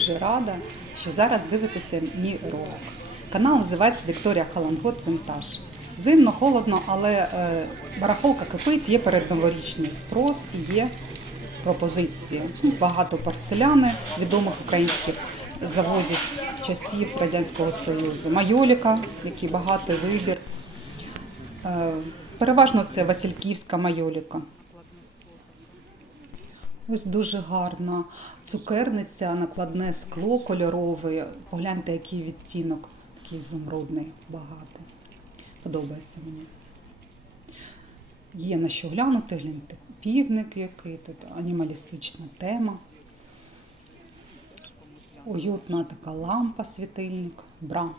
дуже рада, що зараз дивитеся мій ролик. Канал називається Вікторія Халангот Вінтаж. Зимно, холодно, але е, барахолка кипить, є передноворічний спрос і є пропозиції. Багато порцеляни відомих українських заводів часів Радянського Союзу. Майоліка, який багатий вибір. Е, Переважно це Васильківська майоліка. Ось дуже гарна цукерниця, накладне скло кольорове. Погляньте, який відтінок, такий ізумрудний, багатий. Подобається мені. Є на що глянути, гляньте, півник який тут, анімалістична тема. Уютна така лампа, світильник, бра.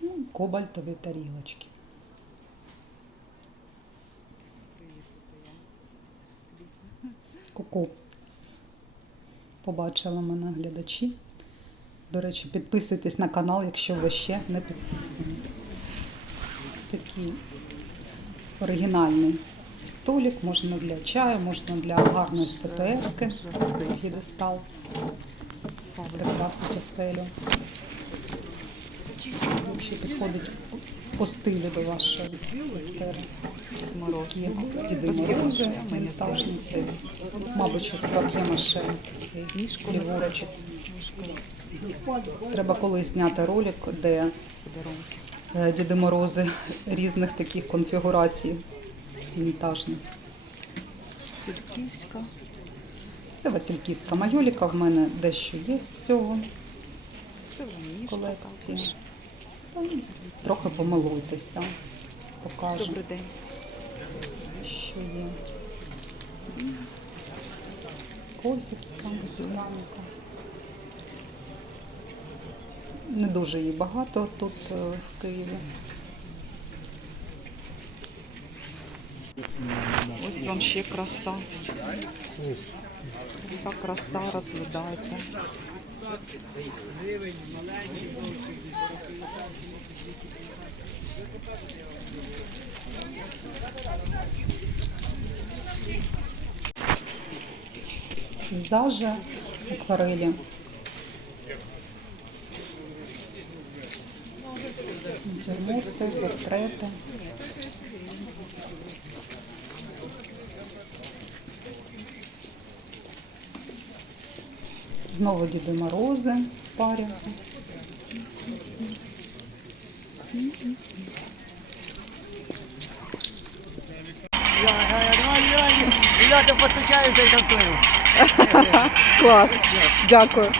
Ну, Кобальтові тарілочки. Ку-ку. Побачили мене глядачі. До речі, підписуйтесь на канал, якщо ви ще не підписані. Ось такий оригінальний столик, можна для чаю, можна для гарної статуетки, підестал, прикрасити оселю. Ще підходить по стилю до вашої квартири. Такі Діди Морози, монтажниці. Мабуть, що з пап'ємаше ліворуч. Треба колись зняти ролик, де е, Діди Морози різних таких конфігурацій вінтажних. Сільківська. Це Васильківська майоліка. В мене дещо є з цього Це колекції. Трохи помилуйтеся. Покажу, Добрий день. що є. Косівська, кераміка. Не дуже її багато тут е, в Києві. Ось вам ще краса. Краса, краса, розглядайте. Пейзажі, акварелі. Натюрморти, портрети. Знову Діди Морози в парі. Ребята, подключаемся и танцуем. Клас. Дякую.